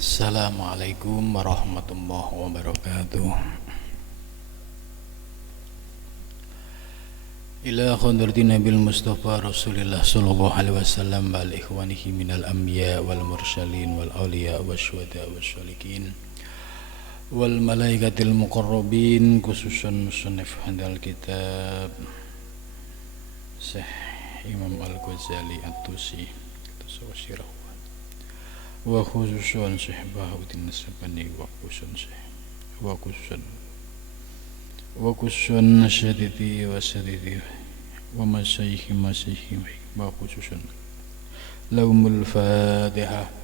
Assalamualaikum warahmatullahi wabarakatuh. Ila hadratin Nabil Mustafa Rasulillah sallallahu alaihi wasallam wal ikhwanihi minal anbiya wal mursalin wal awliya wasyuhada wasyolikin wal malaikatil muqarrabin, khususan musannif hadal kitab Syekh Imam Al-Ghazali At-Tusi Tasawwur wa khususan Syekh Bahaudin Nasabani wa khususan syadidi wa syadidi wa masyayikhi wa khususan lahumul Fatihah.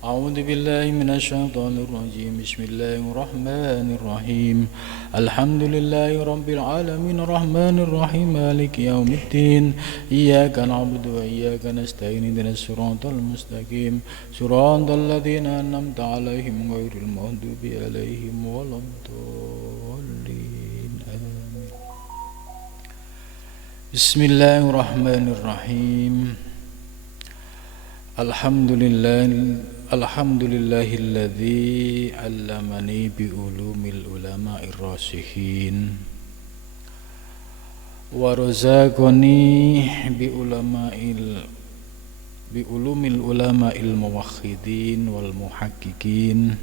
A'udzu billahi minasyaitonir rajim. Bismillahirrahmanirrahim. Alhamdulillahi rabbil alamin arrahmanir rahim maliki yaumiddin. Iyyaka na'budu wa iyyaka nasta'in ihdinas siratal mustaqim. Siratal ladzina an'amta 'alaihim ghairil maghdubi 'alaihim waladdallin. Amin. Bismillahirrahmanirrahim. Alhamdulillahilladzi 'allamani bi ulumil ulama'ir rasikhin wa razaqani bi ulumil ulama'il muwahhidin wal muhaqqiqin.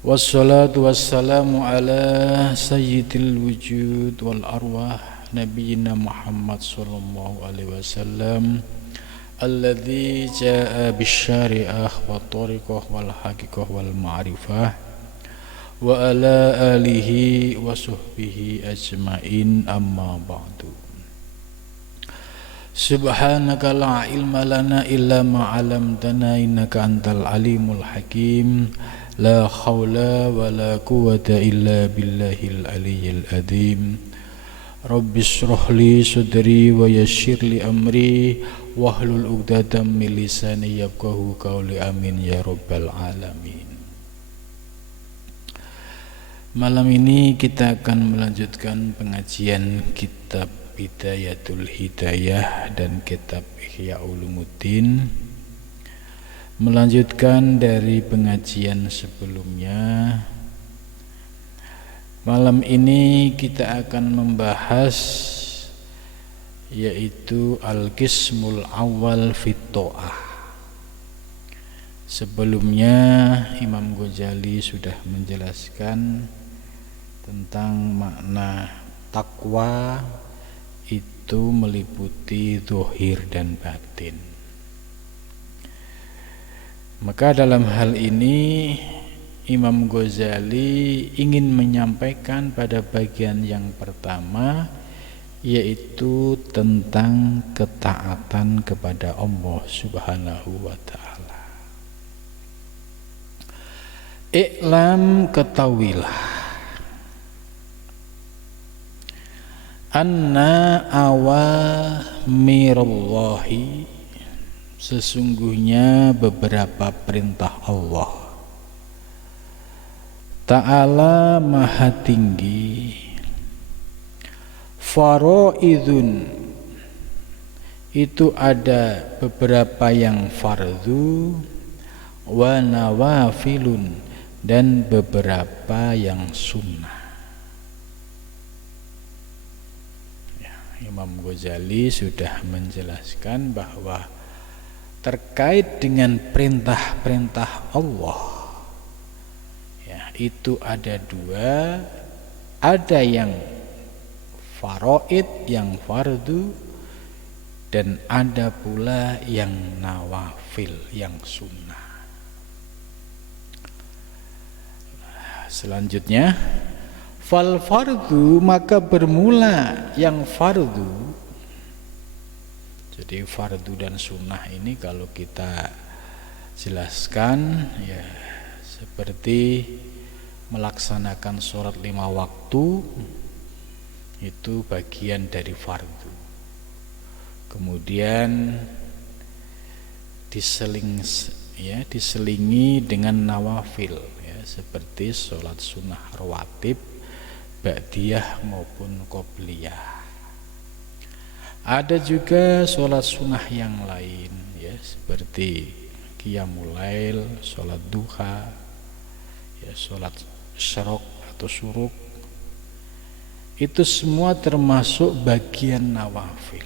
Wassalatu wassalamu ala sayyidil wujud wal arwah nabiyyina Muhammad sallallahu alaihi wasallam alladzi jaa bisyari'ah wa tariqah wal haqiqah wal ma'rifah wa ala alihi wa sahbihi ajmain, amma ba'du. Subhanaka la ilma lana illa ma 'allamtana innaka antal alimul hakim. La haula wa la quwwata illa billahil aliyyil adzim. Rabbi shrah li sadri wa yassir li amri wahlul 'uqdatam min lisani yafqahu qawli, amin ya rabbal alamin. Malam ini kita akan melanjutkan pengajian kitab Bidayatul Hidayah dan kitab Ihya Ulumuddin, melanjutkan dari pengajian sebelumnya. Malam ini kita akan membahas yaitu Al-Qismul Awal fit Ta'ah. Sebelumnya Imam Ghazali sudah menjelaskan tentang makna takwa itu meliputi zahir dan batin. Maka dalam hal ini Imam Ghazali ingin menyampaikan pada bagian yang pertama, yaitu tentang ketaatan kepada Allah Subhanahu wa ta'ala. I'lam, ketahuilah, anna awamirallahi, sesungguhnya beberapa perintah Allah Ta'ala maha tinggi, faraidun, itu ada beberapa yang fardu, wa nawafilun, dan beberapa yang sunnah. Ya, Imam Ghazali sudah menjelaskan bahwa terkait dengan perintah-perintah Allah, itu ada dua, ada yang faraid, yang fardu, dan ada pula yang nawafil, yang sunnah. Selanjutnya, fal fardu, maka bermula yang fardu. Jadi fardu dan sunnah ini kalau kita jelaskan, ya seperti melaksanakan sholat 5 waktu, itu bagian dari fardu. Kemudian diselingi dengan nawafil, ya, seperti sholat sunnah rawatib, ba'diyah maupun qobliyah. Ada juga sholat sunnah yang lain, ya, seperti qiyamul lail, sholat duha, ya, sholat syarok atau syuruk, itu semua termasuk bagian nawafil.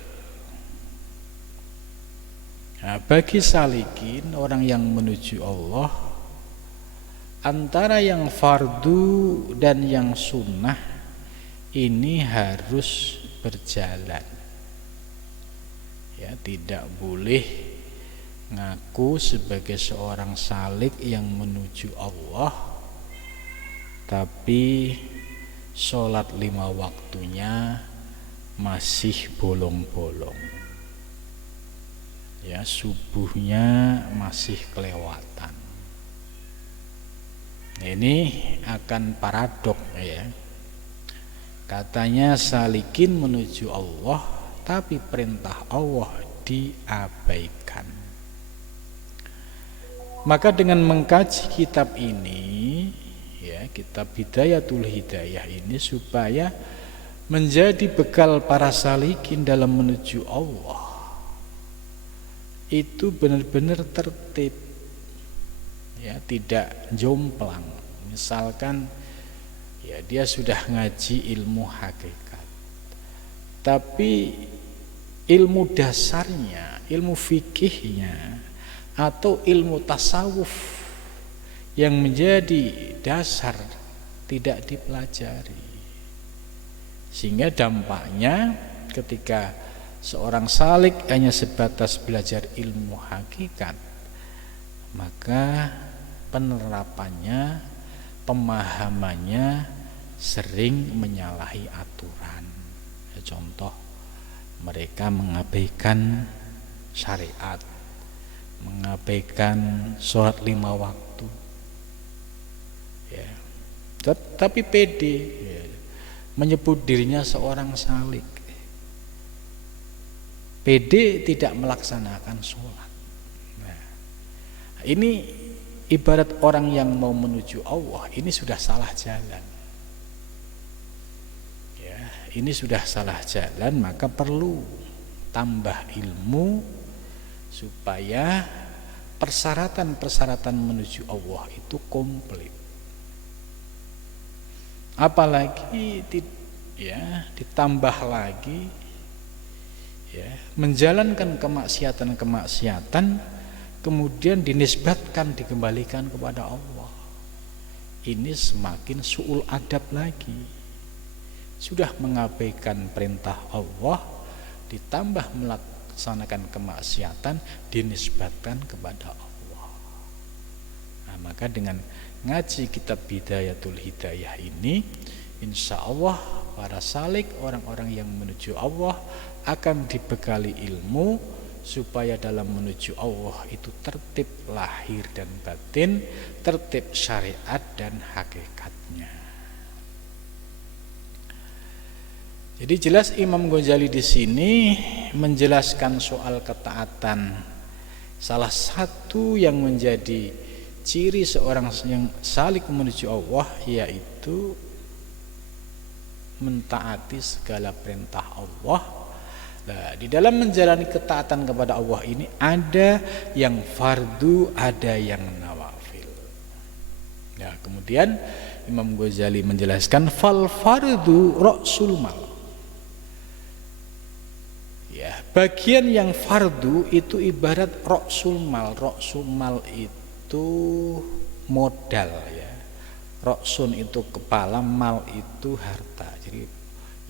Nah, bagi salikin, orang yang menuju Allah, antara yang fardu dan yang sunnah ini harus berjalan. Ya, tidak boleh ngaku sebagai seorang salik yang menuju Allah tapi sholat 5 waktunya masih bolong-bolong, ya, subuhnya masih kelewatan. Ini akan paradok, ya. Katanya salikin menuju Allah tapi perintah Allah diabaikan. Maka dengan mengkaji kitab ini, ya, kitab Hidayatul Hidayah ini, supaya menjadi bekal para salikin dalam menuju Allah, itu benar-benar tertib, ya, tidak jomplang. Misalkan, ya, dia sudah ngaji ilmu hakikat, tapi ilmu dasarnya, ilmu fikihnya atau ilmu tasawuf yang menjadi dasar tidak dipelajari, sehingga dampaknya ketika seorang salik hanya sebatas belajar ilmu hakikat, maka penerapannya, pemahamannya sering menyalahi aturan. Ya, contoh, mereka mengabaikan syariat, mengabaikan sholat 5 waktu, ya, tapi pede, ya, menyebut dirinya seorang salik, pede tidak melaksanakan sholat. Nah, ini ibarat orang yang mau menuju Allah, ini sudah salah jalan, ya, ini sudah salah jalan. Maka perlu tambah ilmu supaya persyaratan-persyaratan menuju Allah itu komplit. Apalagi ya, ditambah lagi, ya, menjalankan kemaksiatan-kemaksiatan kemudian dinisbatkan, dikembalikan kepada Allah. Ini semakin su'ul adab lagi. Sudah mengabaikan perintah Allah, ditambah melaksanakan kemaksiatan, dinisbatkan kepada Allah. Nah, maka dengan ngaji kitab Hidayatul Hidayah ini, insya Allah para salik, orang-orang yang menuju Allah, akan dibekali ilmu supaya dalam menuju Allah itu tertib lahir dan batin, tertib syariat dan hakikatnya. Jadi jelas Imam Ghazali di sini menjelaskan soal ketaatan. Salah satu yang menjadi ciri seorang yang salik menuju Allah yaitu mentaati segala perintah Allah. Nah, di dalam menjalani ketaatan kepada Allah ini ada yang fardu, ada yang nawafil. Nah, kemudian Imam Ghazali menjelaskan fal fardu ra'sul mal. Ya, bagian yang fardu itu ibarat ra'sul mal. Ra'sul mal itu modal, ya. Ra'sun itu kepala, mal itu harta. Jadi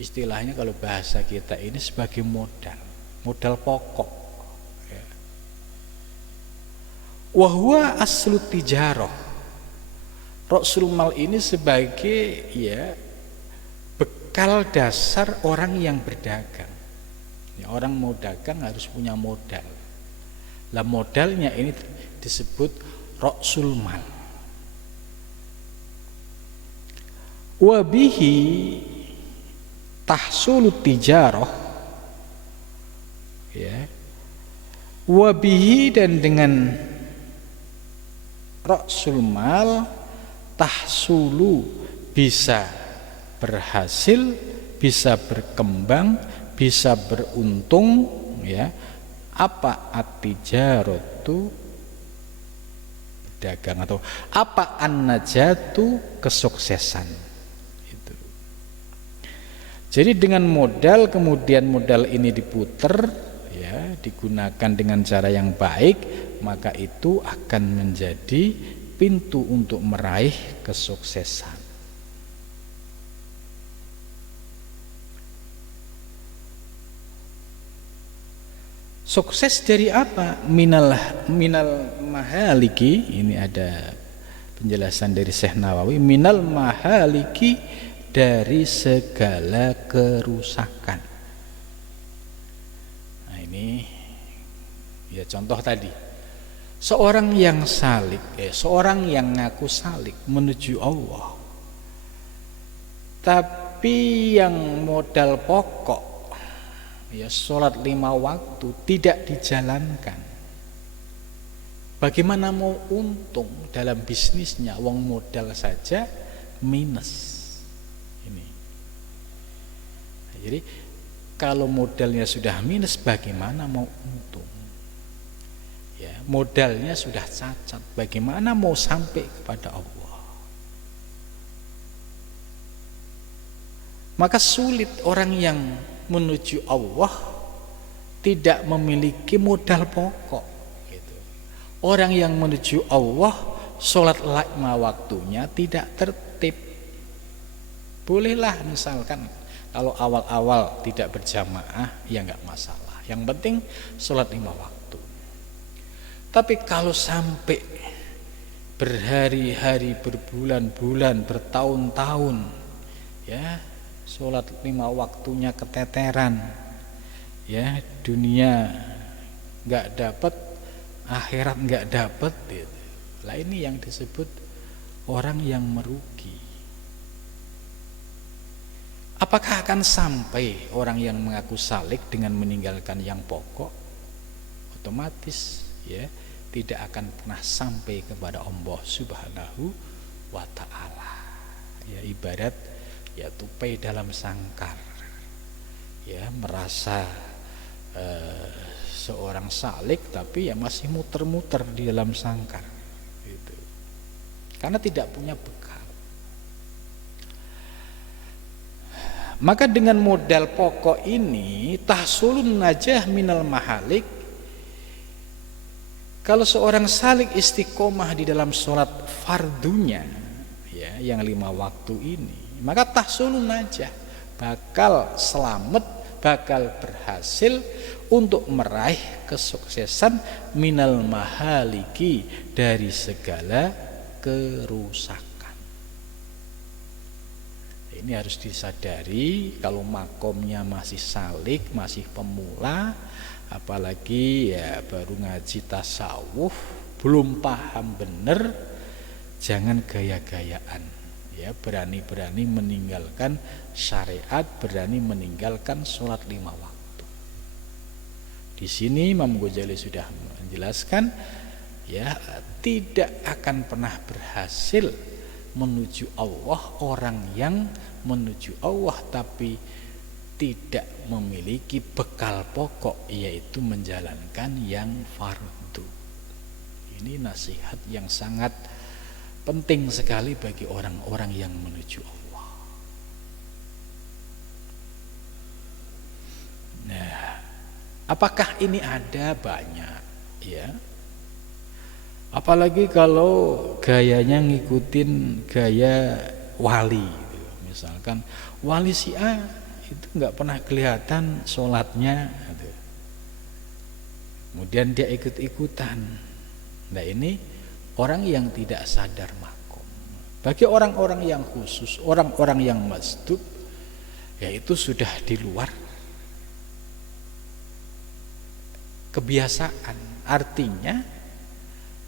istilahnya kalau bahasa kita ini sebagai modal pokok, ya. Wa huwa aslu tijarah. Ra'sul mal ini sebagai, ya, bekal dasar orang yang berdagang. Ya, orang mau dagang harus punya modal. Lah modalnya ini disebut ra'sul mal. Wa bihi tahsulut tijarah, ya. Wa bihi, dan dengan ra'sul mal tahsulu bisa berhasil, bisa berkembang, bisa beruntung, ya. Apa at-tijaratu? dagang, atau apa an-najatu, kesuksesan itu. Jadi dengan modal, kemudian modal ini diputer, ya, digunakan dengan cara yang baik, maka itu akan menjadi pintu untuk meraih kesuksesan. Sukses dari apa? Minal mahaliki, ini ada penjelasan dari Syekh Nawawi, minal mahaliki, dari segala kerusakan. Nah ini ya contoh tadi, seorang yang seorang yang ngaku salik menuju Allah, tapi yang modal pokok, ya sholat 5 waktu tidak dijalankan, bagaimana mau untung dalam bisnisnya? Wong modal saja minus. Ini. Nah, jadi kalau modalnya sudah minus, bagaimana mau untung? Ya, modalnya sudah cacat, bagaimana mau sampai kepada Allah? Maka sulit orang yang menuju Allah tidak memiliki modal pokok gitu. Orang yang menuju Allah sholat 5 waktunya tidak tertib. Bolehlah misalkan kalau awal-awal tidak berjamaah, ya nggak masalah, yang penting sholat 5 waktu. Tapi kalau sampai berhari-hari, berbulan-bulan, bertahun-tahun, ya sholat 5 waktunya keteteran, ya dunia nggak dapat, akhirat nggak dapat, gitu. Lah ini yang disebut orang yang merugi. Apakah akan sampai orang yang mengaku salik dengan meninggalkan yang pokok? Otomatis ya tidak akan pernah sampai kepada Allah Subhanahu wa ta'ala. Ya ibarat ya tupai dalam sangkar, ya merasa seorang salik tapi ya masih muter-muter di dalam sangkar gitu. Karena tidak punya bekal. Maka dengan modal pokok ini tahsulun najah minal mahalik. Kalau seorang salik istiqomah di dalam sholat fardunya, ya yang 5 waktu ini, maka tahsulun najah, bakal selamat, bakal berhasil untuk meraih kesuksesan minal mahaliki, dari segala kerusakan. Ini harus disadari kalau makomnya masih salik, masih pemula, apalagi ya baru ngaji tasawuf, belum paham bener, jangan gaya-gayaan. Ya, berani-berani meninggalkan syariat, berani meninggalkan sholat 5 waktu. Di sini Imam Ghazali sudah menjelaskan, ya tidak akan pernah berhasil menuju Allah orang yang menuju Allah tapi tidak memiliki bekal pokok, yaitu menjalankan yang fardu. Ini nasihat yang sangat penting sekali bagi orang-orang yang menuju Allah. Nah, apakah ini ada? Banyak, ya. Apalagi kalau gayanya ngikutin gaya wali gitu. Misalkan wali si A itu nggak pernah kelihatan sholatnya gitu. Kemudian dia ikut-ikutan. Nah ini orang yang tidak sadar makom. Bagi orang-orang yang khusus, orang-orang yang masdub, yaitu sudah di luar kebiasaan. Artinya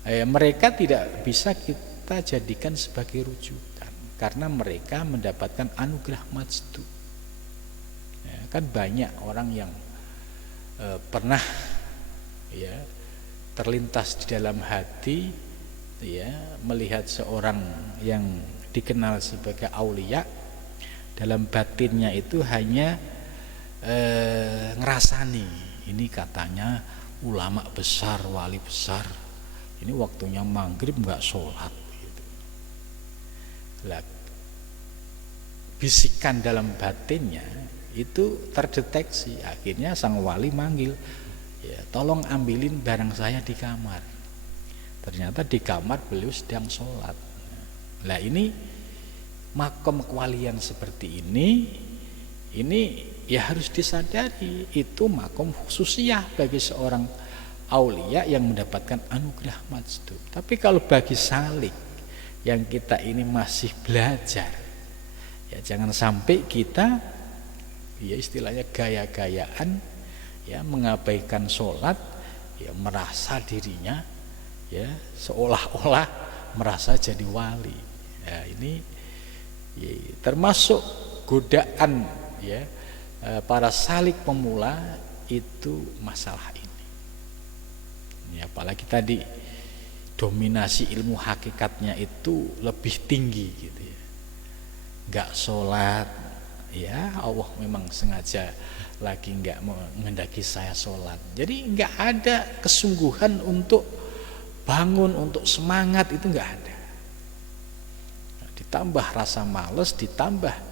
mereka tidak bisa kita jadikan sebagai rujukan karena mereka mendapatkan anugerah masdub. Ya, kan banyak orang yang pernah ya terlintas di dalam hati, ya melihat seorang yang dikenal sebagai aulia, dalam batinnya itu hanya ngerasani ini katanya ulama besar, wali besar, ini waktunya maghrib nggak sholat gitu. Lah, bisikan dalam batinnya itu terdeteksi. Akhirnya sang wali manggil, ya tolong ambilin barang saya di kamar. Ternyata di kamar beliau sedang sholat. Nah ini makom kewalian seperti ini ya harus disadari, itu makom khususiyah bagi seorang aulia yang mendapatkan anugerah majdub. Tapi kalau bagi salik yang kita ini masih belajar, ya jangan sampai kita ya istilahnya gaya-gayaan, ya mengabaikan sholat, ya merasa dirinya ya seolah-olah merasa jadi wali. Ya ini ya, termasuk godaan ya para salik pemula itu masalah ini. Ya, apalagi tadi dominasi ilmu hakikatnya itu lebih tinggi gitu ya. Enggak sholat, ya Allah memang sengaja lagi enggak menghendaki saya sholat. Jadi enggak ada kesungguhan untuk bangun, untuk semangat, itu enggak ada. Nah, ditambah rasa malas, ditambah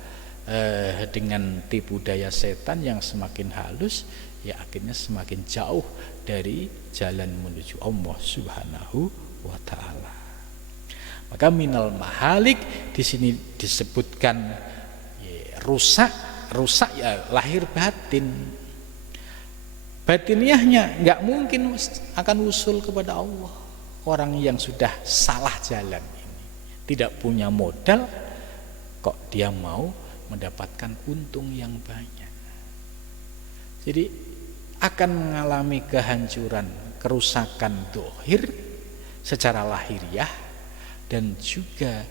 dengan tipu daya setan yang semakin halus, ya akhirnya semakin jauh dari jalan menuju Allah Subhanahu wa taala. Maka minal mahalik di sini disebutkan ya, rusak ya lahir batin. Batiniahnya enggak mungkin akan usul kepada Allah. Orang yang sudah salah jalan ini, tidak punya modal, kok dia mau mendapatkan untung yang banyak. Jadi akan mengalami kehancuran, kerusakan dohir secara lahiriah dan juga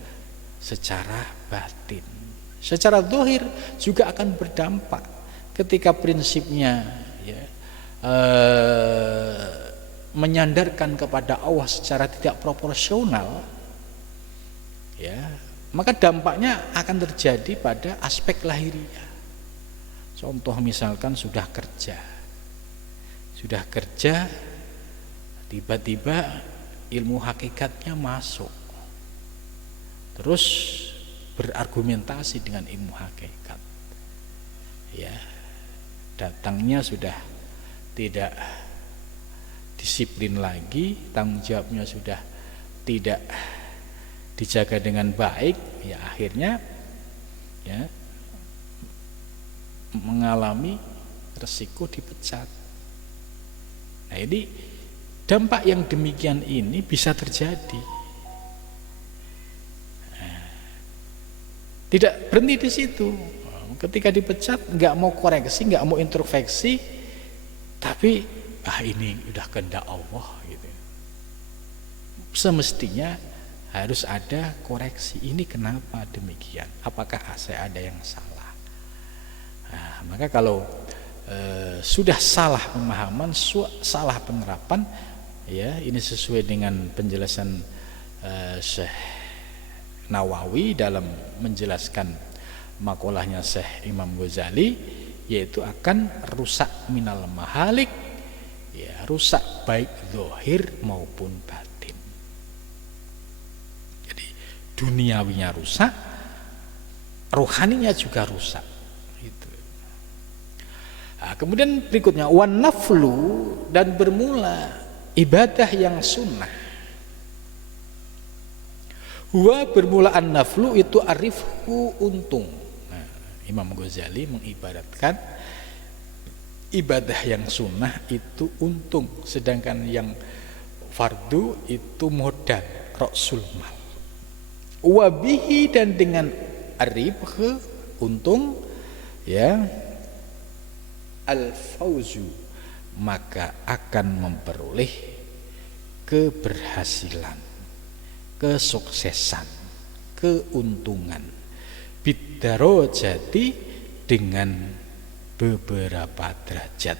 secara batin. Secara dohir juga akan berdampak ketika prinsipnya ya, menyandarkan kepada Allah secara tidak proporsional, ya maka dampaknya akan terjadi pada aspek lahiriah. Contoh misalkan sudah kerja tiba-tiba ilmu hakikatnya masuk, terus berargumentasi dengan ilmu hakikat, ya datangnya sudah tidak disiplin lagi, tanggung jawabnya sudah tidak dijaga dengan baik, ya akhirnya ya mengalami resiko dipecat. Nah ini dampak yang demikian ini bisa terjadi. Nah, tidak berhenti di situ. Ketika dipecat nggak mau koreksi, nggak mau introspeksi, tapi ini udah kehendak Allah gitu. Semestinya harus ada koreksi. Ini kenapa demikian? Apakah saya ada yang salah? Nah, maka kalau sudah salah pemahaman, salah penerapan, ya ini sesuai dengan penjelasan Syekh Nawawi dalam menjelaskan makolahnya Syekh Imam Ghazali, yaitu akan rusak minal mahalik, ya rusak baik zahir maupun batin. Jadi duniawinya rusak, rohaninya juga rusak. Itu. Nah, kemudian berikutnya wan naflu, dan bermula ibadah yang sunnah. Wa bermulaan naflu itu arifku untung. Nah, Imam Ghazali mengibaratkan ibadah yang sunnah itu untung, sedangkan yang fardu itu modal, ra'sul mal. Wabihi, dan dengan arif untung, ya al-fauzu, maka akan memperoleh keberhasilan, kesuksesan, keuntungan, bidarojati, dengan beberapa derajat.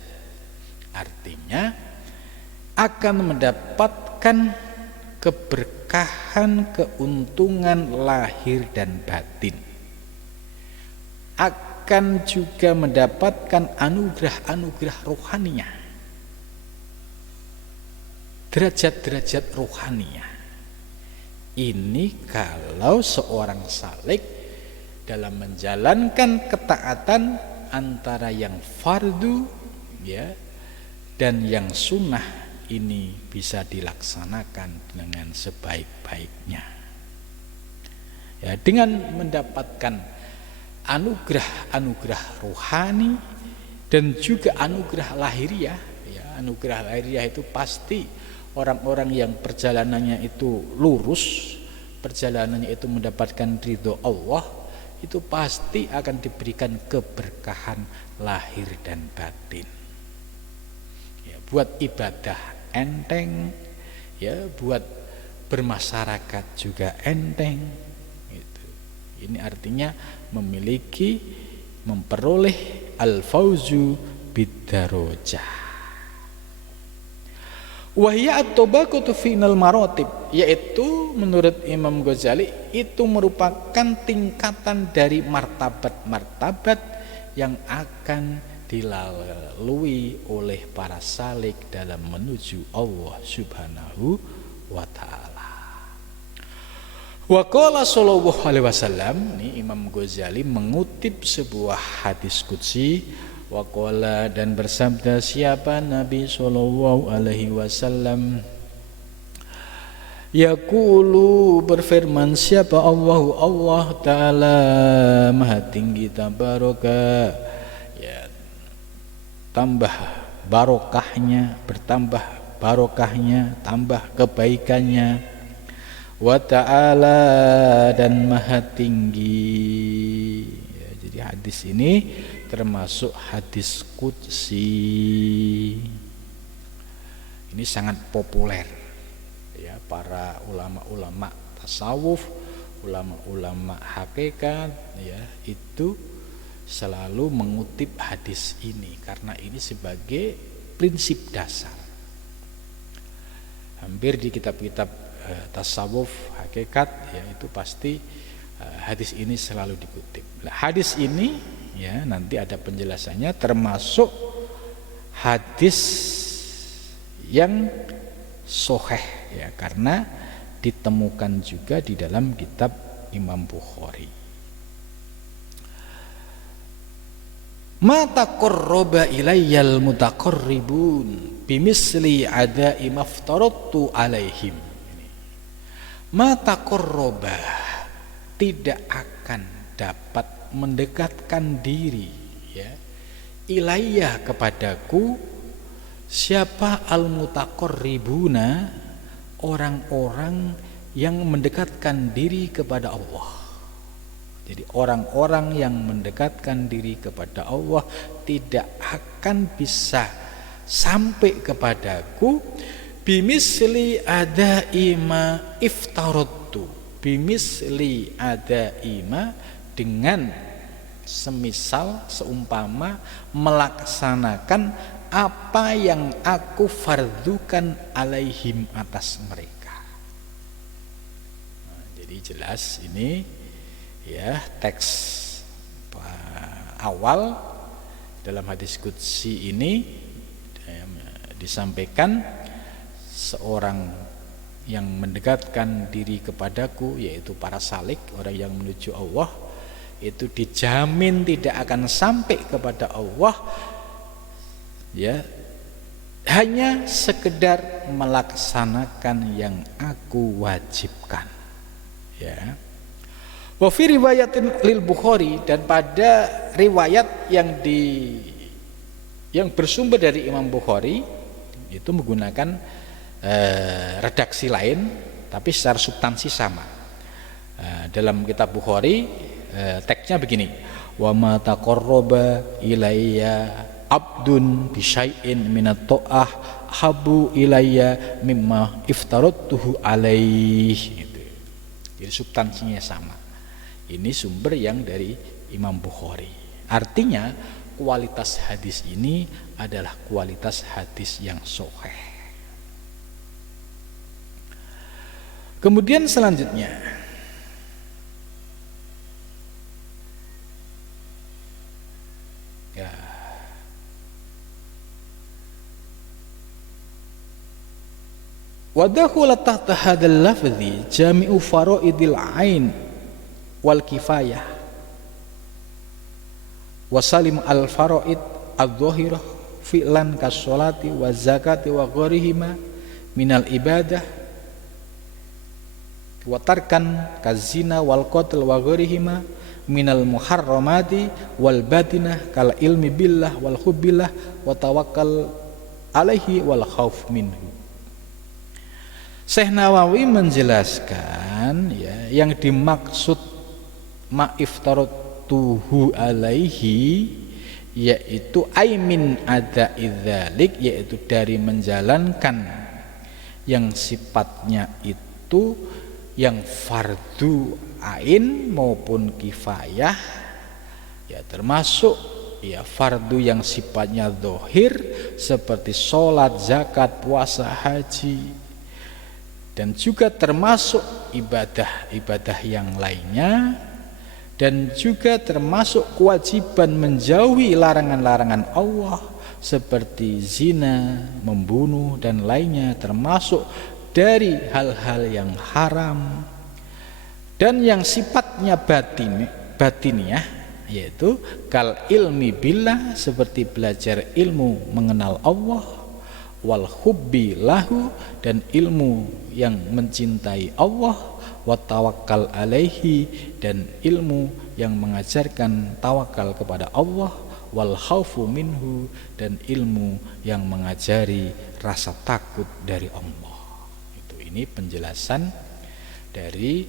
Artinya akan mendapatkan keberkahan, keuntungan lahir dan batin, akan juga mendapatkan anugerah-anugerah rohaninya. derajat-derajat rohaniah. Ini kalau seorang salik dalam menjalankan ketaatan antara yang fardu ya dan yang sunnah ini bisa dilaksanakan dengan sebaik-baiknya. Ya, dengan mendapatkan anugerah-anugerah rohani dan juga anugerah lahiriah. Ya, anugerah lahiriah itu pasti orang-orang yang perjalanannya itu lurus, perjalanannya itu mendapatkan ridho Allah, itu pasti akan diberikan keberkahan lahir dan batin. Ya, buat ibadah enteng, ya, buat bermasyarakat juga enteng. Gitu. Ini artinya memperoleh al-fauzu bid-darajah. Wahya at-tabaqatu final maratib, yaitu menurut Imam Ghazali itu merupakan tingkatan dari martabat-martabat yang akan dilalui oleh para salik dalam menuju Allah Subhanahu wa taala. Wa qala sallallahu alaihi wasallam, ini Imam Ghazali mengutip sebuah hadis qudsi. Wa qala, dan bersabda siapa Nabi sallallahu alaihi wasallam, yaqulu, berfirman siapa Allah taala maha tinggi tabaraka, ya, tambah barokahnya, bertambah barokahnya, tambah kebaikannya, wa ta'ala, dan maha tinggi. Ya, jadi hadis ini termasuk hadis qudsi. Ini sangat populer ya, para ulama-ulama tasawuf, ulama-ulama hakikat ya, itu selalu mengutip hadis ini karena ini sebagai prinsip dasar. Hampir di kitab-kitab tasawuf hakikat ya, itu pasti hadis ini selalu dikutip. Nah, hadis ini ya nanti ada penjelasannya, termasuk hadis yang sahih ya, karena ditemukan juga di dalam kitab Imam Bukhari. Ma taqarraba ilayyal mutaqarribun bimisli adai maftaradtu alaihim. Ma taqarraba, tidak akan dapat mendekatkan diri ya ilayya, kepadaku, siapa al-mutaqarribuna, orang-orang yang mendekatkan diri kepada Allah. Jadi orang-orang yang mendekatkan diri kepada Allah tidak akan bisa sampai kepadaku bimisli adaima iftaradtu, bimisli adaima, dengan semisal, seumpama melaksanakan apa yang aku fardukan alaihim, atas mereka. Nah, jadi jelas ini ya, teks awal dalam hadis qudsi ini disampaikan seorang yang mendekatkan diri kepadaku, yaitu para salik, orang yang menuju Allah, itu dijamin tidak akan sampai kepada Allah ya, hanya sekedar melaksanakan yang aku wajibkan ya. Wa fi riwayatin lil Bukhari, dan pada riwayat yang bersumber dari Imam Bukhari itu menggunakan redaksi lain tapi secara substansi sama. Dalam kitab Bukhari teksnya begini, wa ma taqarraba ilayya abdun bi syai'in minat ta'ah habu ilayya mimma iftaradtuhu alaih. Gitu. Jadi substansinya sama. Ini sumber yang dari Imam Bukhari. Artinya kualitas hadis ini adalah kualitas hadis yang sahih. Kemudian selanjutnya ya, Wa dakhula tahta hadzal lafzi jami'u faraidil ain wal kifayah wa salim al faraid adh-dhahirah fi'lan kas-sholati wa zakati wa ghairihima minal ibadah wa tarkan kazina wal qatl wa ghairihima minal muharramati wal batinah kal ilmi billah wal hubbillah wa tawakkal alaihi wal khauf minhu. Syekh Nawawi menjelaskan ya, yang dimaksud ma'iftaratuhu alaihi yaitu aimin ada idzalik, yaitu dari menjalankan yang sifatnya itu yang fardu ain maupun kifayah, ya termasuk ya fardu yang sifatnya zahir seperti sholat, zakat, puasa, haji, dan juga termasuk ibadah-ibadah yang lainnya, dan juga termasuk kewajiban menjauhi larangan-larangan Allah seperti zina, membunuh dan lainnya, termasuk dari hal-hal yang haram. Dan yang sifatnya batiniah yaitu kal ilmi billah, seperti belajar ilmu mengenal Allah, wal hubbi lahu, dan ilmu yang mencintai Allah, wa tawakkal alaihi, dan ilmu yang mengajarkan tawakal kepada Allah, wal khaufu minhu, dan ilmu yang mengajari rasa takut dari Allah. Ini penjelasan dari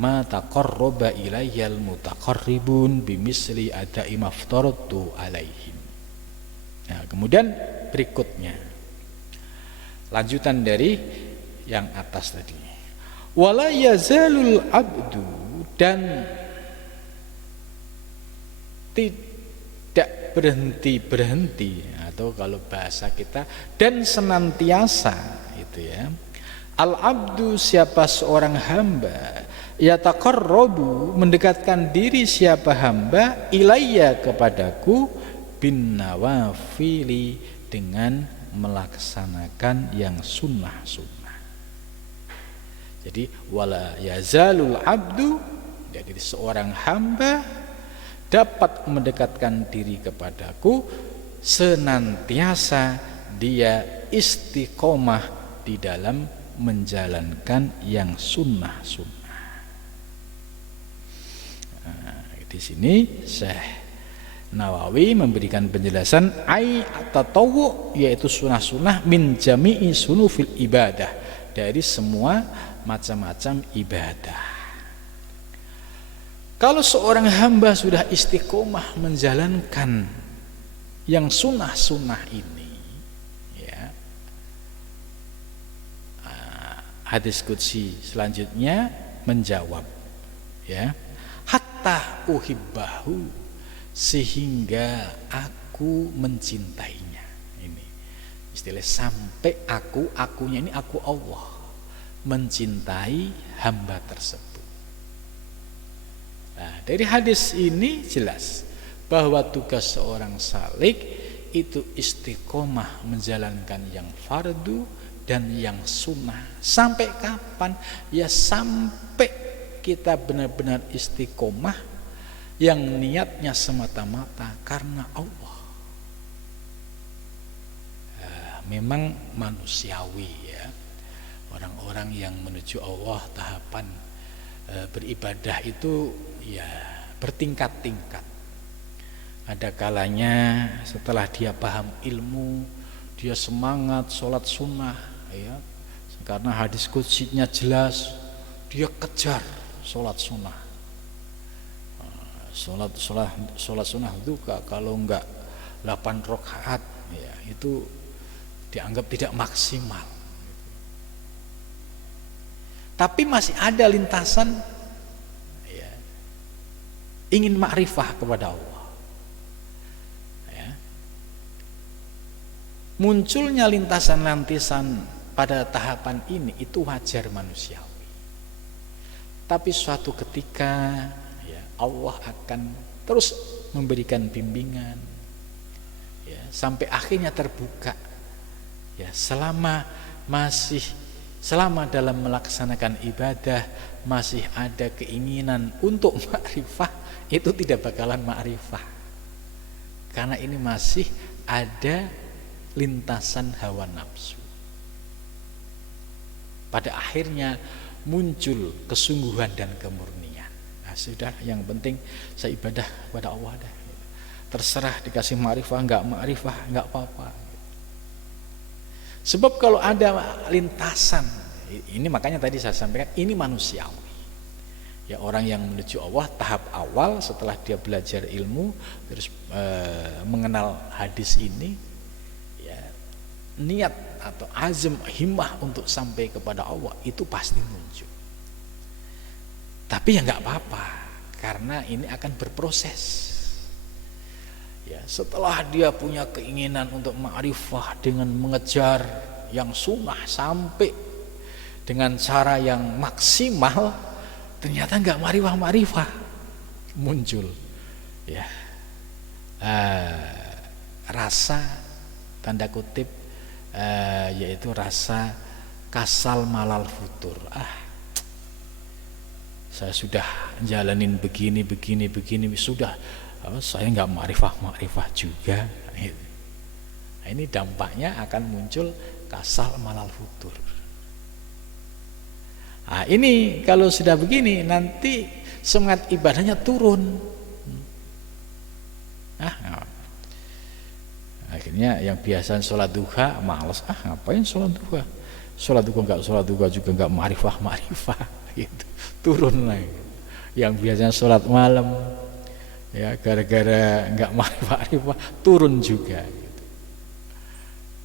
ma taqarraba ilayyal mutaqarribun bimisli ada'i maftaratu alaihim. Nah, kemudian berikutnya lanjutan dari yang atas tadi. Wala yazalul abdu, dan tidak berhenti, atau kalau bahasa kita dan senantiasa itu ya. Al abdu, siapa seorang hamba, yataqarrabu, mendekatkan diri siapa hamba, ilayya, kepadaku, bin nawafili, dengan melaksanakan yang sunnah-sunnah. Jadi wala yazalul abdu, jadi seorang hamba dapat mendekatkan diri kepadaku senantiasa dia istiqomah di dalam menjalankan yang sunnah-sunnah. Nah, di sini Syekh Nawawi memberikan penjelasan ai tatawwu, yaitu sunnah-sunnah, min jami'i sunufil ibadah, dari semua macam-macam ibadah. Kalau seorang hamba sudah istiqomah menjalankan yang sunnah-sunnah ini, ya, hadis qudsi selanjutnya menjawab, ya, hatta uhibbahu, sehingga aku mencintainya. Ini istilah sampai akunya ini aku Allah mencintai hamba tersebut. Nah, dari hadis ini jelas bahwa tugas seorang salik itu istiqomah menjalankan yang fardu dan yang sunnah. Sampai kapan? Ya sampai kita benar-benar istiqomah yang niatnya semata-mata karena Allah. Memang manusiawi ya, orang-orang yang menuju Allah tahapan beribadah itu ya bertingkat-tingkat. Ada kalanya setelah dia paham ilmu, dia semangat sholat sunnah ya, karena hadis qudsinya jelas, dia kejar sholat sunnah. Sholat sunnah itu kalau enggak 8 rakaat ya itu dianggap tidak maksimal. Tapi masih ada lintasan ya, ingin makrifah kepada Allah ya. Munculnya lintasan-lintasan pada tahapan ini itu wajar manusiawi. Tapi suatu ketika Allah akan terus memberikan bimbingan ya, sampai akhirnya terbuka ya, selama masih selama dalam melaksanakan ibadah masih ada keinginan untuk ma'rifah, itu tidak bakalan ma'rifah. Karena ini masih ada lintasan hawa nafsu. Pada akhirnya muncul kesungguhan dan kemurnian. Nah, sudah, yang penting saya ibadah kepada Allah dah. Terserah dikasih ma'rifah enggak apa-apa. Sebab kalau ada lintasan, ini makanya tadi saya sampaikan ini manusiawi. Ya, orang yang menuju Allah tahap awal setelah dia belajar ilmu terus mengenal hadis ini, ya, niat atau azam himmah untuk sampai kepada Allah itu pasti muncul. Tapi ya nggak apa-apa, karena ini akan berproses. Ya, setelah dia punya keinginan untuk ma'rifah dengan mengejar yang sunnah sampai dengan cara yang maksimal, ternyata nggak ma'rifah muncul, ya, rasa tanda kutip, yaitu rasa kasal malal futur. Saya sudah jalanin begini sudah, saya nggak ma'rifah juga. Nah, ini dampaknya akan muncul kasal malal futur. Nah, ini kalau sudah begini nanti semangat ibadahnya turun. Akhirnya yang biasa sholat duha malas, ngapain sholat duha? Sholat duha juga nggak ma'rifah gitu. Turun lagi. Yang biasanya sholat malam, ya gara-gara nggak ma'rifah turun juga gitu.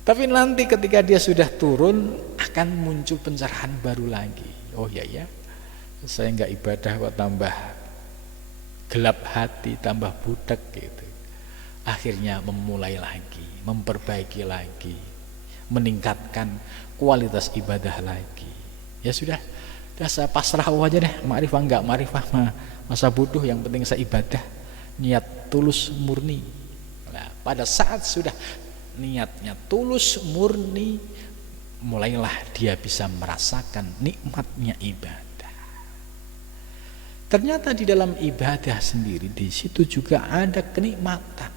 Tapi nanti ketika dia sudah turun akan muncul pencerahan baru lagi. Oh ya, saya nggak ibadah kok tambah gelap hati, tambah budak gitu. Akhirnya memulai lagi, memperbaiki lagi, meningkatkan kualitas ibadah lagi. Ya sudah saya pasrah aja deh, ma'rifah enggak ma'rifah masa bodoh, yang penting saya ibadah, niat tulus murni. Nah, pada saat sudah niatnya tulus murni, mulailah dia bisa merasakan nikmatnya ibadah. Ternyata di dalam ibadah sendiri di situ juga ada kenikmatan.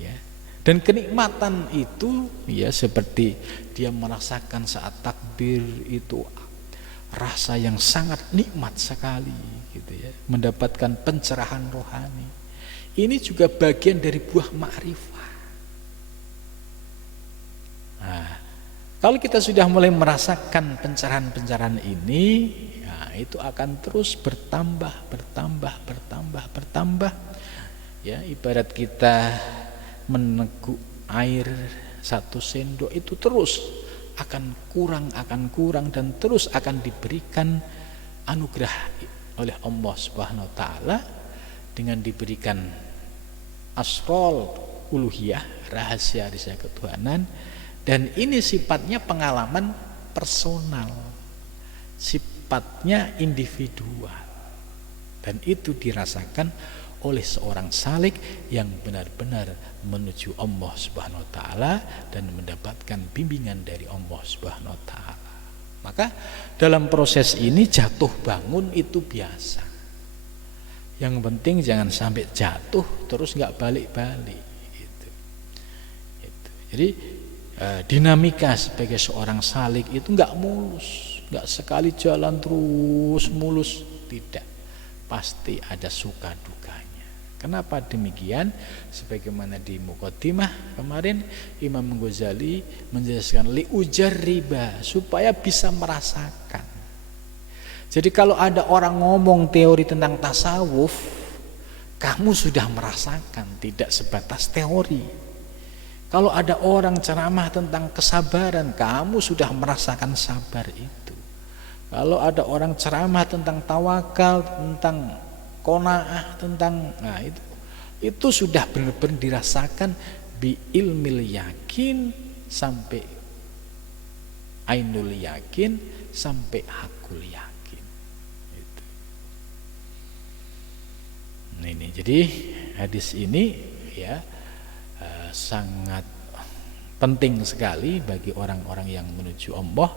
Ya. Dan kenikmatan itu ya seperti dia merasakan saat takbir itu rasa yang sangat nikmat sekali gitu ya, mendapatkan pencerahan rohani. Ini juga bagian dari buah ma'rifah. Nah, kalau kita sudah mulai merasakan pencerahan-pencerahan ini, ya, itu akan terus bertambah. Ya, ibarat kita meneguk air 1 sendok itu terus akan kurang dan terus akan diberikan anugerah oleh Allah Subhanahu wa taala dengan diberikan asrol uluhiyah, rahasia ketuhanan. Dan ini sifatnya pengalaman personal, sifatnya individual, dan itu dirasakan oleh seorang salik yang benar-benar menuju Allah Subhanahu wa taala dan mendapatkan bimbingan dari Allah Subhanahu wa taala. Maka dalam proses ini jatuh bangun itu biasa. Yang penting jangan sampai jatuh terus nggak balik-balik gitu. Jadi dinamika sebagai seorang salik itu nggak mulus, nggak sekali jalan terus mulus, tidak, pasti ada suka dukanya. Kenapa demikian? Sebagaimana di Muqaddimah kemarin Imam Ghazali menjelaskan liujar riba, supaya bisa merasakan. Jadi kalau ada orang ngomong teori tentang tasawuf, kamu sudah merasakan, tidak sebatas teori. Kalau ada orang ceramah tentang kesabaran, kamu sudah merasakan sabar itu. Kalau ada orang ceramah tentang tawakal, tentang qanaah, tentang itu sudah benar-benar dirasakan bi ilmil yakin sampai ainul yakin sampai hakul yakin. Itu. Nah, ini jadi hadis ini ya sangat penting sekali bagi orang-orang yang menuju Allah,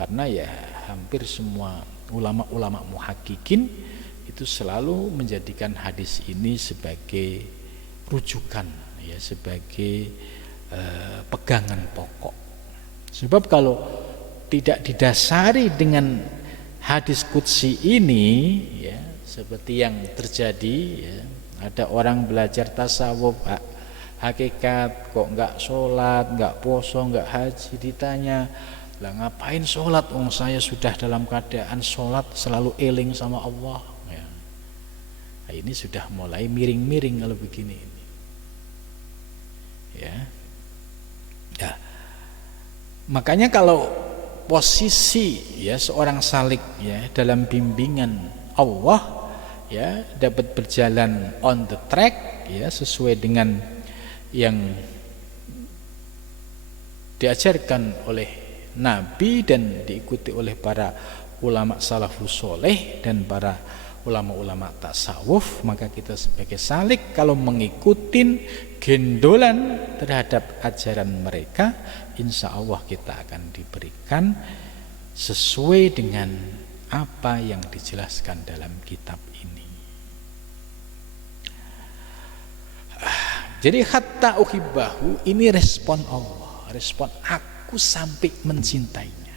karena ya hampir semua ulama-ulama muhakkikin itu selalu menjadikan hadis ini sebagai rujukan, ya, sebagai pegangan pokok. Sebab kalau tidak didasari dengan hadis qudsi ini, ya, seperti yang terjadi, ya, ada orang belajar tasawuf hakikat kok nggak sholat, nggak poso, nggak haji, ditanya, lah ngapain sholat? Saya sudah dalam keadaan sholat selalu eling sama Allah. Ya. Nah, ini sudah mulai miring-miring kalau begini ini. Ya. Ya. Makanya kalau posisi, ya, seorang salik, ya, dalam bimbingan Allah, ya, dapat berjalan on the track, ya, sesuai dengan yang diajarkan oleh Nabi dan diikuti oleh para ulama salafus soleh dan para ulama-ulama tasawuf, maka kita sebagai salik kalau mengikuti gendolan terhadap ajaran mereka, insya Allah kita akan diberikan sesuai dengan apa yang dijelaskan dalam kitab ini. Jadi hatta uhibbahu ini respon Allah, respon aku sampai mencintainya.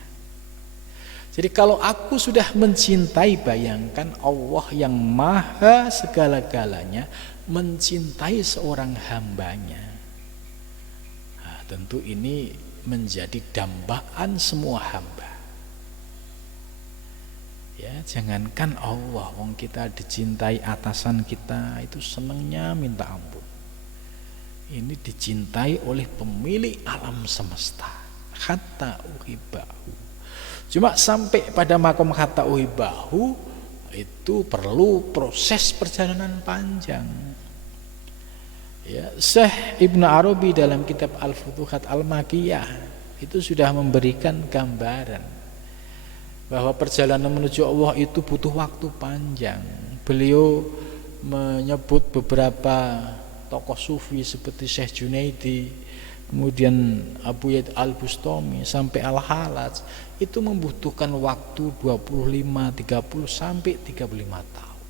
Jadi kalau aku sudah mencintai, bayangkan Allah yang maha segala-galanya mencintai seorang hambanya. Nah, tentu ini menjadi dambaan semua hamba. Ya, jangankan Allah, wong kita dicintai atasan kita itu senangnya minta ampun. Ini dicintai oleh pemilik alam semesta. Hatta uhibbahu. Cuma sampai pada makom hatta uhibbahu itu perlu proses perjalanan panjang. Ya, Syekh Ibnu Arabi dalam kitab Al-Futuhat Al-Makkiyah itu sudah memberikan gambaran bahwa perjalanan menuju Allah itu butuh waktu panjang. Beliau menyebut beberapa tokoh sufi seperti Syekh Junaidi, kemudian Abu Yazid Al-Bustami sampai Al-Halaj, itu membutuhkan waktu 25, 30 sampai 35 tahun.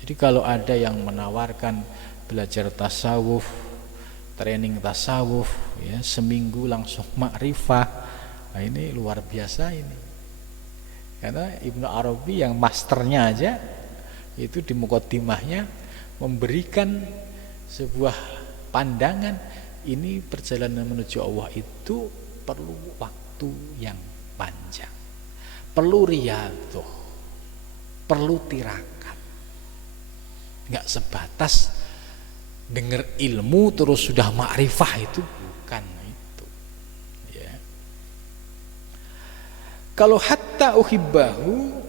Jadi kalau ada yang menawarkan belajar tasawuf, training tasawuf, ya, seminggu langsung makrifah, nah ini luar biasa ini. Karena Ibnu Arabi yang masternya aja itu di muqaddimahnya memberikan sebuah pandangan, ini perjalanan menuju Allah itu perlu waktu yang panjang, perlu riyadhah, perlu tirakat. Nggak sebatas dengar ilmu terus sudah makrifah, itu bukan itu. Ya. Kalau hatta uhibbahu,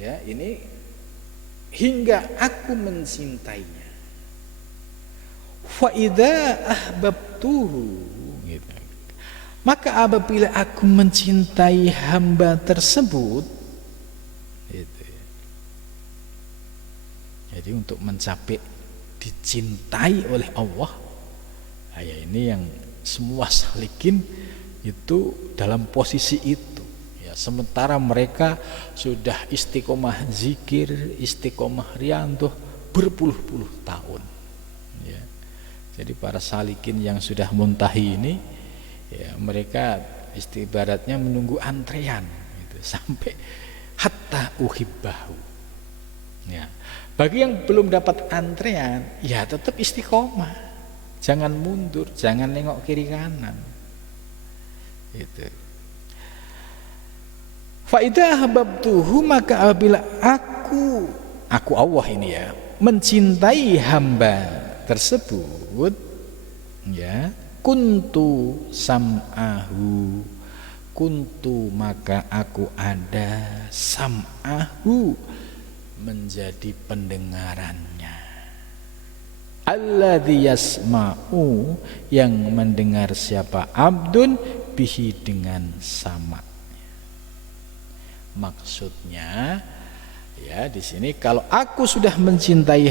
ya, ini hingga aku mencintainya. Fa idza ahbabtuhu, gitu. Maka apabila aku mencintai hamba tersebut, gitu. Jadi untuk mencapai dicintai oleh Allah, ya ini yang semua salikin itu dalam posisi itu. Sementara mereka sudah istiqomah zikir, istiqomah riyadhah berpuluh-puluh tahun. Ya. Jadi para salikin yang sudah muntahi ini, ya, mereka ibaratnya menunggu antrean gitu, sampai hatta uhibbahu. Ya. Bagi yang belum dapat antrean, ya tetap istiqomah, jangan mundur, jangan nengok kiri kanan. Itu. Fa idza ahbabtuhu, maka apabila aku Allah ini, ya, mencintai hamba tersebut, ya, kuntu sam'ahu, kuntu maka aku ada, sam'ahu menjadi pendengarannya, alladzi yasma'u yang mendengar siapa abdun bihi dengan sama. Maksudnya, ya, Ya, di sini kalau aku sudah mencintai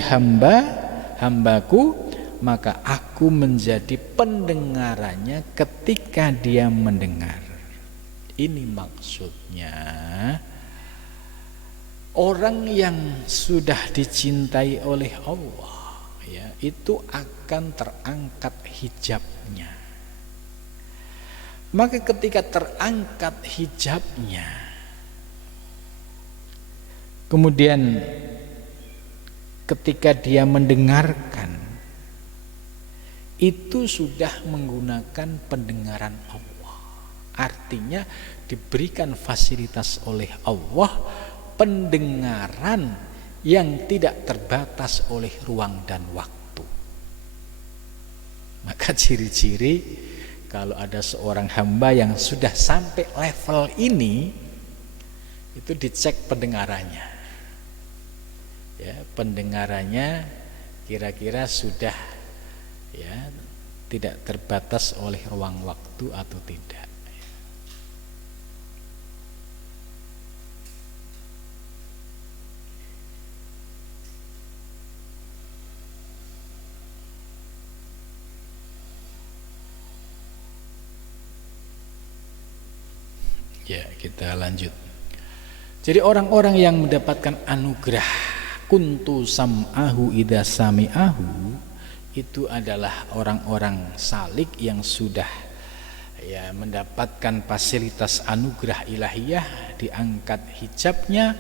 hambaku, maka aku menjadi pendengarannya ketika dia mendengar. Ini maksudnya orang yang sudah dicintai oleh Allah, ya, itu akan terangkat hijabnya. Maka ketika terangkat hijabnya, kemudian ketika dia mendengarkan, itu sudah menggunakan pendengaran Allah. Artinya diberikan fasilitas oleh Allah pendengaran yang tidak terbatas oleh ruang dan waktu. Maka ciri-ciri kalau ada seorang hamba yang sudah sampai level ini, itu dicek pendengarannya. Ya, pendengarannya kira-kira sudah, ya, tidak terbatas oleh ruang waktu atau tidak. Ya, kita lanjut. Jadi orang-orang yang mendapatkan anugerah kuntu sam'ahu idza sami'ahu, itu adalah orang-orang salik yang sudah, ya, mendapatkan fasilitas anugerah ilahiyah, diangkat hijabnya,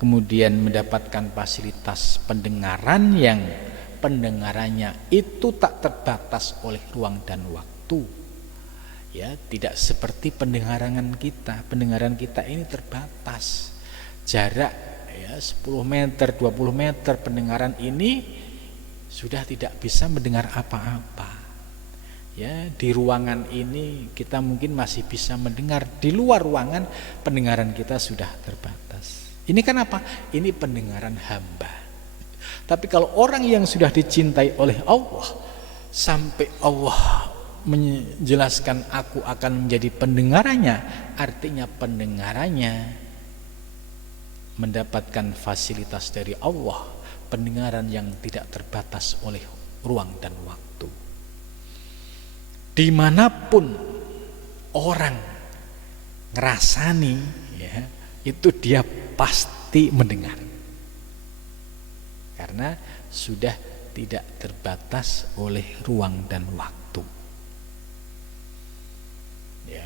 kemudian mendapatkan fasilitas pendengaran yang pendengarannya itu tak terbatas oleh ruang dan waktu. Ya, tidak seperti pendengaran kita. Pendengaran kita ini terbatas. Jarak, ya, 10 meter, 20 meter pendengaran ini sudah tidak bisa mendengar apa-apa. Ya, di ruangan ini kita mungkin masih bisa mendengar, di luar ruangan pendengaran kita sudah terbatas. Ini kan apa? Ini pendengaran hamba. Tapi kalau orang yang sudah dicintai oleh Allah, sampai Allah menjelaskan aku akan menjadi pendengarannya, artinya pendengarannya mendapatkan fasilitas dari Allah, pendengaran yang tidak terbatas oleh ruang dan waktu. Dimanapun orang ngerasani, ya, itu dia pasti mendengar, karena sudah tidak terbatas oleh ruang dan waktu. Ya.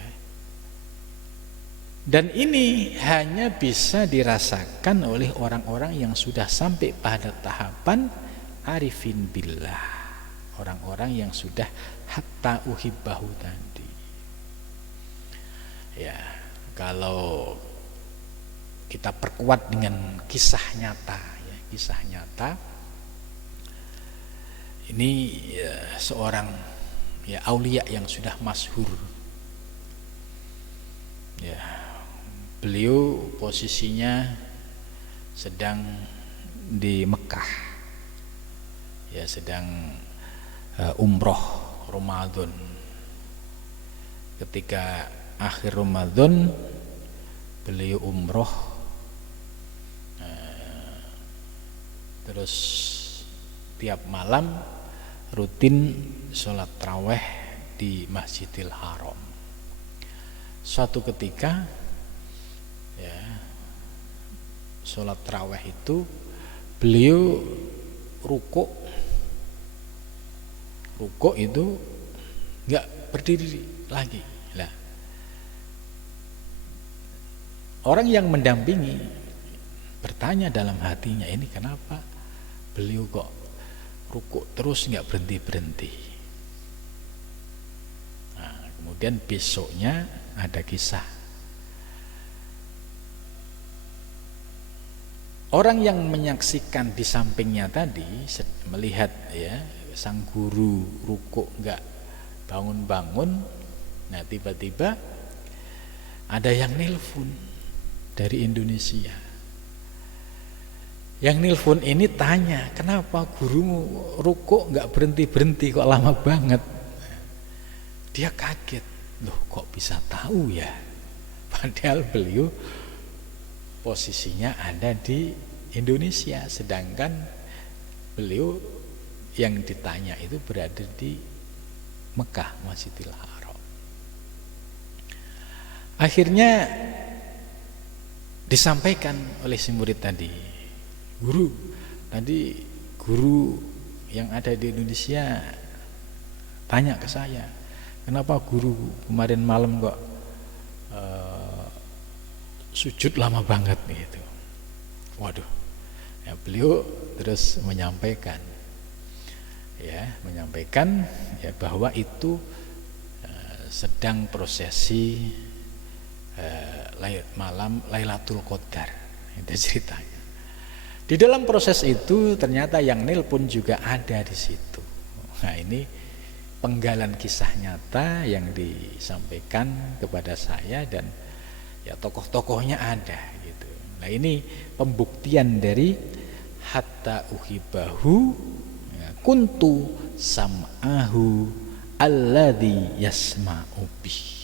Dan ini hanya bisa dirasakan oleh orang-orang yang sudah sampai pada tahapan arifin billah, orang-orang yang sudah hatta uhibbahu tadi. Ya, kalau kita perkuat dengan kisah nyata, ya, kisah nyata ini, ya, seorang, ya, aulia yang sudah masyhur. Ya, beliau posisinya sedang di Mekah, ya, sedang umroh Ramadan. Ketika akhir Ramadan beliau umroh, terus tiap malam rutin sholat tarawih di Masjidil Haram. Suatu ketika, ya, sholat tarawih itu beliau rukuk itu nggak berdiri lagi. Lah, orang yang mendampingi bertanya dalam hatinya, ini kenapa beliau kok rukuk terus nggak berhenti. Nah, kemudian besoknya ada kisah. Orang yang menyaksikan di sampingnya tadi melihat, ya, sang guru rukuk nggak bangun-bangun. Nah, tiba-tiba ada yang nelpon dari Indonesia. Yang nelpon ini tanya, kenapa gurumu rukuk nggak berhenti kok lama banget? Dia kaget, loh kok bisa tahu ya? Padahal beliau posisinya ada di Indonesia, sedangkan beliau yang ditanya itu berada di Mekah, Masjidil Haram. Akhirnya disampaikan oleh si murid tadi, guru yang ada di Indonesia tanya ke saya, kenapa guru kemarin malam kok sujud lama banget gitu. Waduh, ya beliau terus menyampaikan ya bahwa itu sedang prosesi malam Lailatul Qadar, itu ceritanya. Di dalam proses itu ternyata yang nelpon juga ada di situ. Nah, ini penggalan kisah nyata yang disampaikan kepada saya, dan ya tokoh-tokohnya ada gitu. Nah, ini pembuktian dari hatta uhibahu ya, kuntu sam'ahu alladzi yasma'u bih.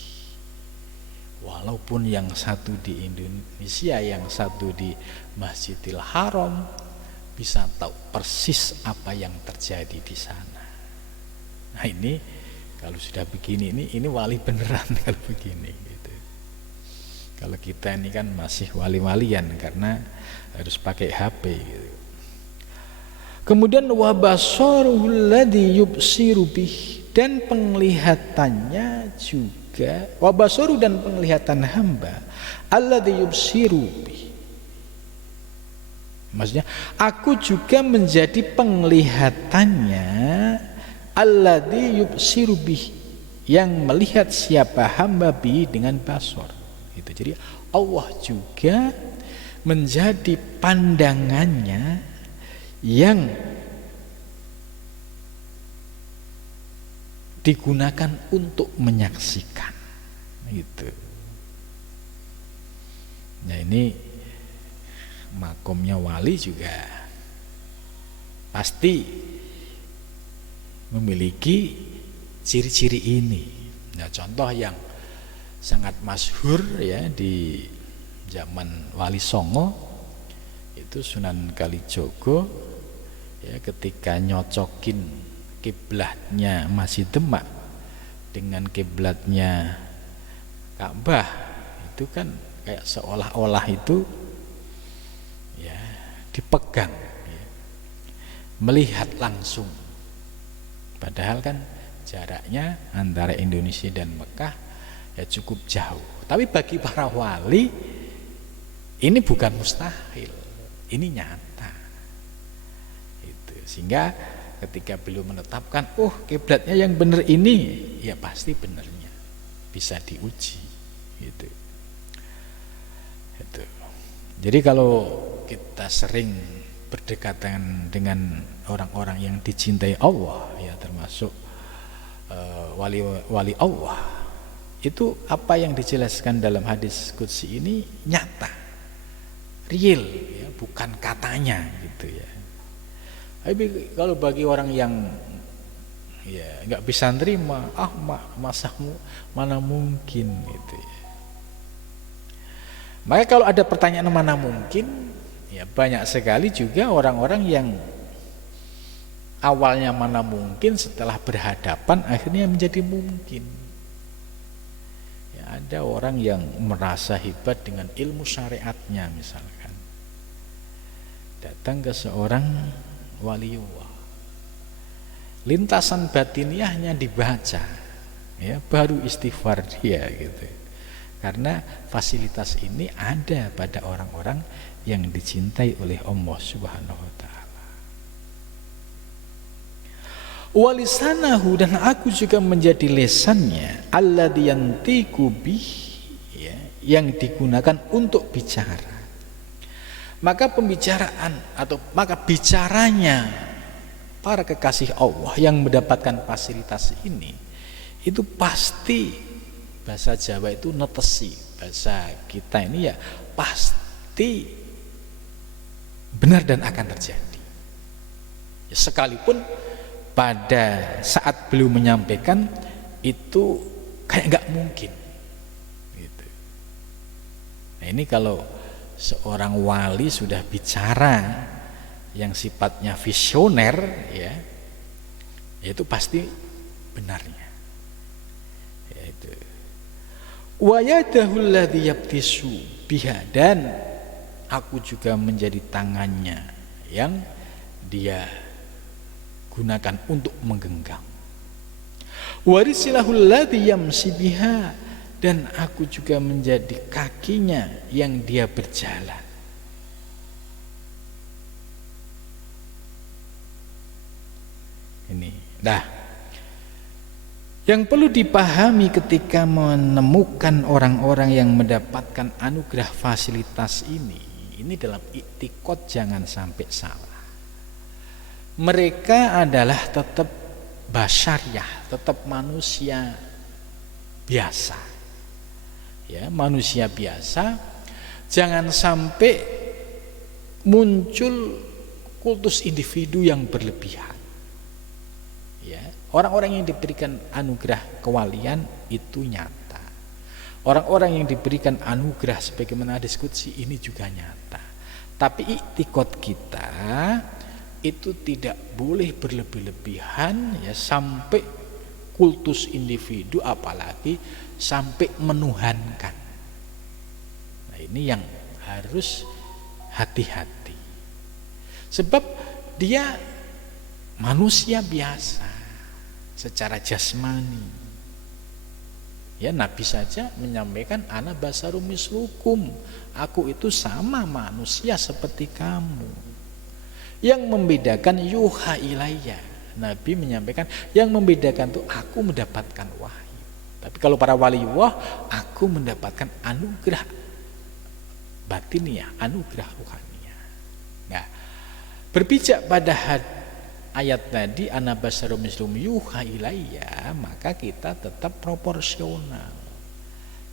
Walaupun yang satu di Indonesia, yang satu di Masjidil Haram, bisa tahu persis apa yang terjadi di sana. Nah, ini kalau sudah begini, ini wali beneran kalau begini gitu. Kalau kita ini kan masih wali-walian karena harus pakai HP gitu. Kemudian wa basaruhul ladzi yubsiru bih, dan penglihatannya juga wa basaru, dan penglihatan hamba alladzi yubsiru bih. Maksudnya aku juga menjadi penglihatannya alladzi yubsiru bih, yang melihat siapa hamba bi dengan basor. Itu jadi Allah juga menjadi pandangannya yang digunakan untuk menyaksikan gitu. Nah, ini makomnya wali juga pasti memiliki ciri-ciri ini. Nah, contoh yang sangat masyhur ya di zaman Wali Songo itu Sunan Kalijogo ya, ketika nyocokin kiblatnya Masjid Demak dengan kiblatnya Ka'bah, itu kan kayak seolah-olah itu ya dipegang ya, melihat langsung, padahal kan jaraknya antara Indonesia dan Mekah ya cukup jauh. Tapi bagi para wali ini bukan mustahil, ini nyata itu. Sehingga ketika beliau menetapkan kiblatnya yang benar ini, ya pasti benernya bisa diuji gitu. Itu. Jadi kalau kita sering berdekatan dengan orang-orang yang dicintai Allah ya, termasuk wali-wali Allah, itu apa yang dijelaskan dalam hadis qudsi ini nyata, real ya, bukan katanya gitu ya. Tapi kalau bagi orang yang ya nggak bisa nerima, masamu mana mungkin gitu ya. Maka kalau ada pertanyaan mana mungkin, ya banyak sekali juga orang-orang yang awalnya mana mungkin, setelah berhadapan akhirnya menjadi mungkin. Ya, ada orang yang merasa hebat dengan ilmu syariatnya misalkan, datang ke seorang waliullah, lintasan batiniahnya dibaca ya, baru istighfar dia gitu. Karena fasilitas ini ada pada orang-orang yang dicintai oleh Allah Subhanahu wa taala. Walisanahu, dan aku juga menjadi lesannya alladzi yantiqu bih ya, yang digunakan untuk bicara. Maka pembicaraan atau maka bicaranya para kekasih Allah yang mendapatkan fasilitas ini itu pasti, bahasa Jawa itu netesi, bahasa kita ini ya pasti benar dan akan terjadi ya, sekalipun pada saat beliau menyampaikan itu kayak nggak mungkin gitu. Nah, ini kalau seorang wali sudah bicara yang sifatnya visioner, ya, itu pasti benarnya. Yaitu wa yadahu alladhi yabtisu biha, dan aku juga menjadi tangannya yang dia gunakan untuk menggenggam. Warisilahul ladzi yamsi biha, dan aku juga menjadi kakinya yang dia berjalan. Ini. Nah, yang perlu dipahami ketika menemukan orang-orang yang mendapatkan anugerah fasilitas ini dalam iktikad jangan sampai salah. Mereka adalah tetap basyariah, tetap manusia biasa. Ya, manusia biasa. Jangan sampai muncul kultus individu yang berlebihan. Ya, orang-orang yang diberikan anugerah kewalian itu nyata. Orang-orang yang diberikan anugerah sebagaimana diskusi ini juga nyata. Tapi iktikad kita itu tidak boleh berlebih-lebihan, ya, sampai kultus individu, apalagi sampai menuhankan. Nah, ini yang harus hati-hati. Sebab dia manusia biasa secara jasmani. Ya, Nabi saja menyampaikan ana basarum mislukum, aku itu sama manusia seperti kamu. Yang membedakan yuha ilayya, Nabi menyampaikan yang membedakan itu aku mendapatkan wahyu. Tapi kalau para waliullah, aku mendapatkan anugerah batiniyah, anugerah ruhaniyah. Nah, berpijak pada ayat tadi ana basarum mislum yuha ilayya, maka kita tetap proporsional.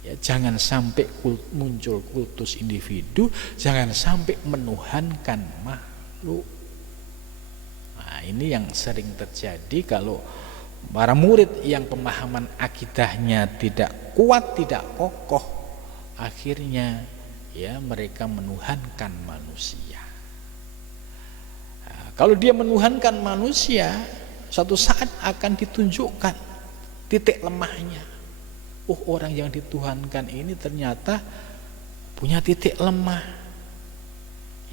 Ya, jangan sampai muncul kultus individu, jangan sampai menuhankan makhluk. Nah, ini yang sering terjadi kalau para murid yang pemahaman akidahnya tidak kuat, tidak kokoh, akhirnya ya mereka menuhankan manusia. Nah, kalau dia menuhankan manusia, suatu saat akan ditunjukkan titik lemahnya. Oh, orang yang dituhankan ini ternyata punya titik lemah.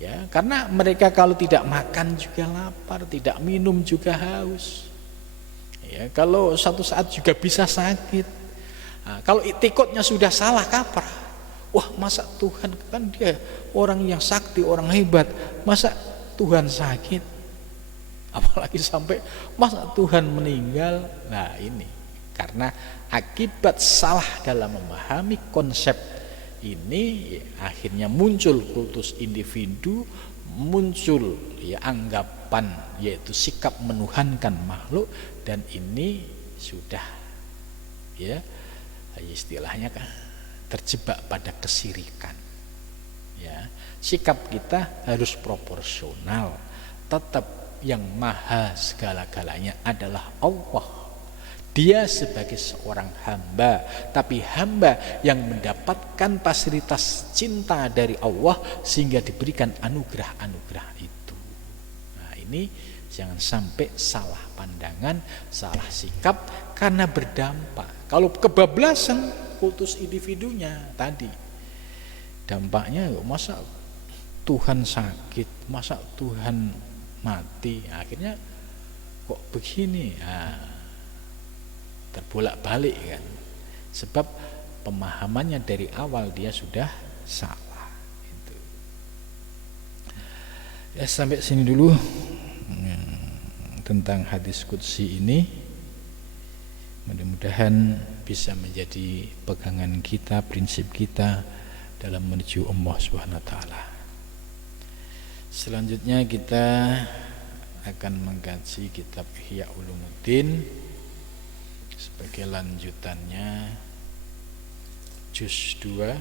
Ya, karena mereka kalau tidak makan juga lapar, tidak minum juga haus. Ya, kalau suatu saat juga bisa sakit. Nah, kalau iktikadnya sudah salah kaprah, wah, masa Tuhan, kan dia orang yang sakti, orang hebat, masa Tuhan sakit? Apalagi sampai masa Tuhan meninggal. Nah, ini karena akibat salah dalam memahami konsep ini, akhirnya muncul kultus individu, muncul ya anggapan yaitu sikap menuhankan makhluk, dan ini sudah ya istilahnya kan terjebak pada kesirikan. Ya, sikap kita harus proporsional. Tetap yang maha segala-galanya adalah Allah. Dia sebagai seorang hamba, tapi hamba yang mendapatkan fasilitas cinta dari Allah sehingga diberikan anugerah-anugerah itu. Nah, ini jangan sampai salah pandangan, salah sikap, karena berdampak. Kalau kebablasan kultus individunya tadi, dampaknya masa Tuhan sakit, masa Tuhan mati, akhirnya kok begini. Nah, terbolak-balik kan, sebab pemahamannya dari awal dia sudah salah. Itu. Ya, sampai sini dulu tentang hadis qudsi ini. Mudah-mudahan bisa menjadi pegangan kita, prinsip kita dalam menuju Allah Subhanahu wa taala. Selanjutnya kita akan mengkaji kitab Ihya Ulumuddin. Sebagai lanjutannya juz 2